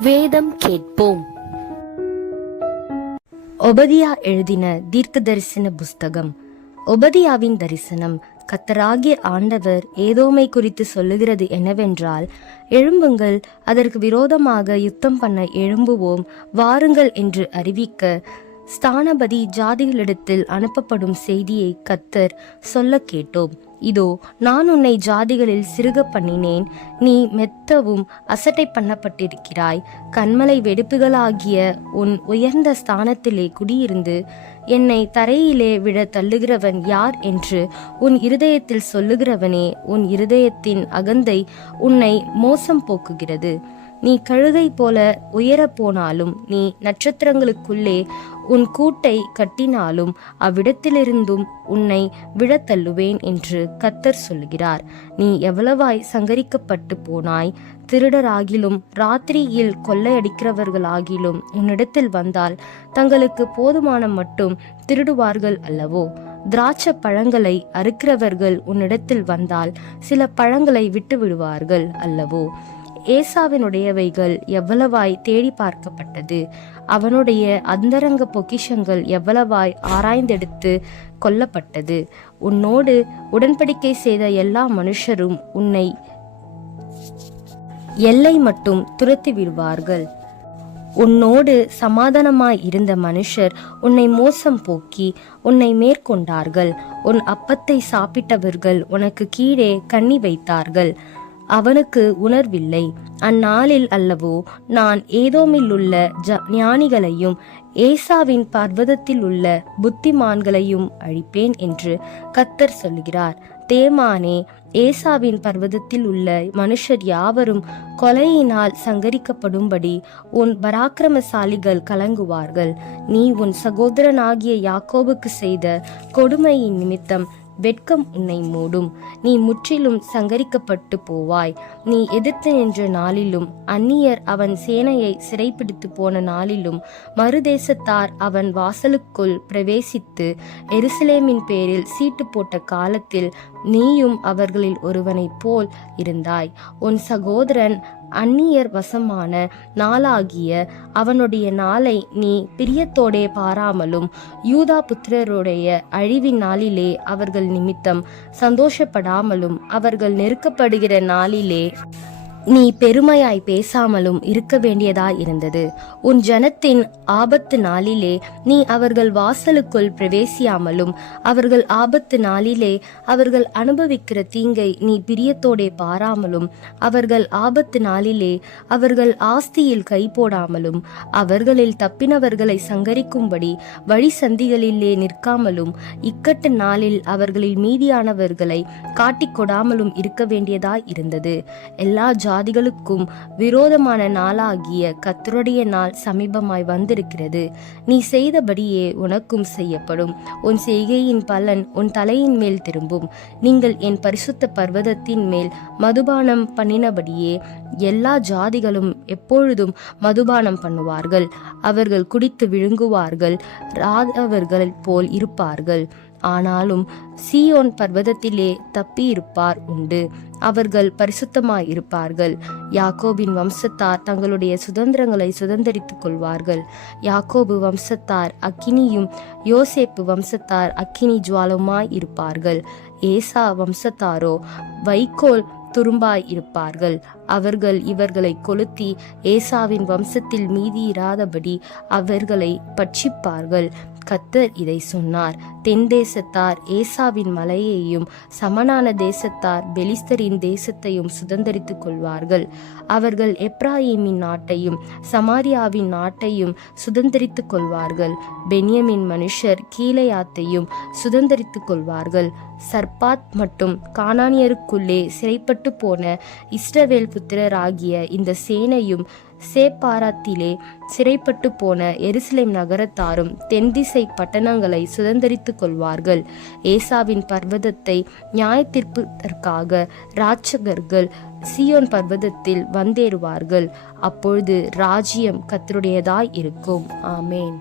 வேதம் கேட்போம். ஒபதியா எழுதின தீர்க்க தரிசன புஸ்தகம். ஒபதியாவின் தரிசனம் கத்தராகிய ஆண்டவர் ஏதோமை குறித்து சொல்லுகிறது என்னவென்றால் எழும்புங்கள் அதற்கு விரோதமாக யுத்தம் பண்ண எழும்புவோம் வாருங்கள் என்று அறிவிக்க ஸ்தானபதி ஜாதிகளிடத்தில் அனுப்பப்படும் செய்தியை கத்தர் சொல்ல கேட்டோம். இதோ நான் உன்னை ஜாதிகளில் சிறுக பண்ணினேன். நீ மெத்தவும் அசட்டை பண்ணப்பட்டிருக்கிறாய். கண்மலை வெடிப்புகளாகிய உன் உயர்ந்த ஸ்தானத்திலே குடியிருந்து என்னை தரையிலே விழ தள்ளுகிறவன் யார் என்று உன் இருதயத்தில் சொல்லுகிறவனே உன் இருதயத்தின் அகந்தை உன்னை மோசம் போக்குகிறது. நீ கழுகை போல உயரப் போனாலும் நீ நட்சத்திரங்களுக்குள்ளே உன் கூட்டை கட்டினாலும் அவ்விடத்திலிருந்தும் உன்னை விழத்தள்ளுவேன் என்று கத்தர் சொல்லுகிறார். நீ எவ்வளவாய் சங்கரிக்கப்பட்டு போனாய் திருடராகிலும் ராத்திரியில் கொள்ளையடிக்கிறவர்களாகிலும் உன்னிடத்தில் வந்தால் தங்களுக்கு போதுமான மட்டும் திருடுவார்கள் அல்லவோ? திராட்சை பழங்களை அறுக்கிறவர்கள் உன்னிடத்தில் வந்தால் சில பழங்களை விட்டு விடுவார்கள் அல்லவோ? ஏசாவினுடையவைகள் எவ்வளவாய் தேடி பார்க்கப்பட்டது? அவனுடைய அந்தரங்க பொக்கிஷங்கள் எவ்வளவாய் ஆராய்ந்தெடுத்து கொல்லப்பட்டது? உன்னோடு உடன்படிக்கை செய்த எல்லா மனுஷரும் உன்னை எல்லை மட்டும் துரத்தி விடுவார்கள். உன்னோடு சமாதானமாய் இருந்த மனுஷர் உன்னை மோசம் போக்கி உன்னை மேற்கொண்டார்கள். உன் அப்பத்தை சாப்பிட்டவர்கள் உனக்கு கீழே கண்ணி வைத்தார்கள். அவனுக்கு உணர்வில்லை. அந்நாளில் அல்லவோ நான் ஏதோமில் உள்ள ஜ ஞானிகளையும் ஏசாவின் பர்வதத்தில் உள்ள புத்திமான்களையும் அழிப்பேன் என்று கத்தர் சொல்கிறார். தேமானே ஏசாவின் பர்வதத்தில் உள்ள மனுஷர் யாவரும் கொலையினால் சங்கரிக்கப்படும்படி உன் பராக்கிரமசாலிகள் கலங்குவார்கள். நீ உன் சகோதரனாகிய யாக்கோபுக்கு செய்த கொடுமையின் நிமித்தம் வெட்கம் உன்னை மூடும். நீ முற்றிலும் சங்கரிக்கப்பட்டு போவாய். நீ எதிர்த்து நின்ற நாளிலும் அந்நியர் அவன் சேனையை சிறைப்பிடித்து போன நாளிலும் மறுதேசத்தார் அவன் வாசலுக்குள் பிரவேசித்து எருசலேமின் பேரில் சீட்டு போட்ட காலத்தில் நீயும் அவர்களில் ஒருவனைப் போல் இருந்தாய். உன் சகோதரன் அந்நியர் வசமான நாளாகிய அவனுடைய நாளை நீ பிரியத்தோடே பாராமலும் யூதா புத்திரருடைய அழிவின் நாளிலே அவர்கள் நிமித்தம் சந்தோஷப்படாமலும் அவர்கள் நெருக்கப்படுகிற நாளிலே நீ பெருமையாய் பேசாமலும் இருக்க வேண்டியதாய் இருந்தது. உன் ஜனத்தின் ஆபத்து நாளிலே நீ அவர்கள் வாசலுக்குள் பிரவேசியாமலும் அவர்கள் ஆபத்து நாளிலே அவர்கள் அனுபவிக்கிற தீங்கை நீ பிரியத்தோடே பாராமலும் அவர்கள் ஆபத்து நாளிலே அவர்கள் ஆஸ்தியில் கை போடாமலும் அவர்களில் தப்பினவர்களை சங்கரிக்கும்படி வழி சந்திகளிலே நிற்காமலும் இக்கட்டு நாளில் அவர்களில் மீதியானவர்களை காட்டிக்கொடாமலும் இருக்க வேண்டியதாய் இருந்தது. எல்லா ஜா ஜாதிகளுக்கும் விரோதமான நாளாகிய கத்தருடைய நாள் சமீபமாய் வந்திருக்கிறது. நீ செய்தபடியே உனக்கும் செய்யப்படும். உன் செய்கையின் பலன் உன் தலையின் மேல் திரும்பும். நீங்கள் என் பரிசுத்த பர்வதத்தின் மேல் மதுபானம் பண்ணினபடியே எல்லா ஜாதிகளும் எப்பொழுதும் மதுபானம் பண்ணுவார்கள். அவர்கள் குடித்து விழுங்குவார்கள். ராதவர்கள் போல் இருப்பார்கள். ஆனாலும் சீயோன் பர்வதத்திலே தப்பியிருப்பார் உண்டு. அவர்கள் பரிசுத்தமாய் இருப்பார்கள் யாக்கோபின் வம்சத்தார் தங்களுடைய சுதந்திரங்களை சுதந்திரித்துக் கொள்வார்கள். யாக்கோபு வம்சத்தார் அக்கினியும் யோசேப்பு வம்சத்தார் அக்கினி ஜுவாலுமாய் இருப்பார்கள் ஏசா வம்சத்தாரோ வைக்கோல் துரும்பாய் இருப்பார்கள் அவர்கள் இவர்களை கொளுத்தி ஏசாவின் வம்சத்தில் மீதி இராதபடி அவர்களை பட்சிப்பார்கள். கத்தர் இதை சொன்னார். தென் தேசத்தார் ஏசாவின் மலையையும் சமனான தேசத்தார் பெலிஸ்தரின் தேசத்தையும் சுதந்திரித்துக் கொள்வார்கள். அவர்கள் எப்ராஹிமின் நாட்டையும் சமாரியாவின் நாட்டையும் சுதந்திரித்துக் கொள்வார்கள். பென்யமின் மனுஷர் கீழையாத்தையும் சுதந்திரித்துக் கொள்வார்கள். சர்பாத் மற்றும் கானானியருக்குள்ளே சிறைப்பட்டு போன இஸ்ரவேல் புத்திரராகிய இந்த சேனையும் சேப்பாராத்திலே சிறைப்பட்டு போன எருசலேம் நகரத்தாரும் தென்திசை பட்டணங்களை சுதந்திரித்துக் கொள்வார்கள். ஏசாவின் பர்வதத்தை நியாயத்திற்பதற்காக ராட்சகர்கள் சியோன் பர்வதத்தில் வந்தேறுவார்கள். அப்பொழுது ராஜ்யம் கத்தருடையதாய் இருக்கும். ஆமேன்.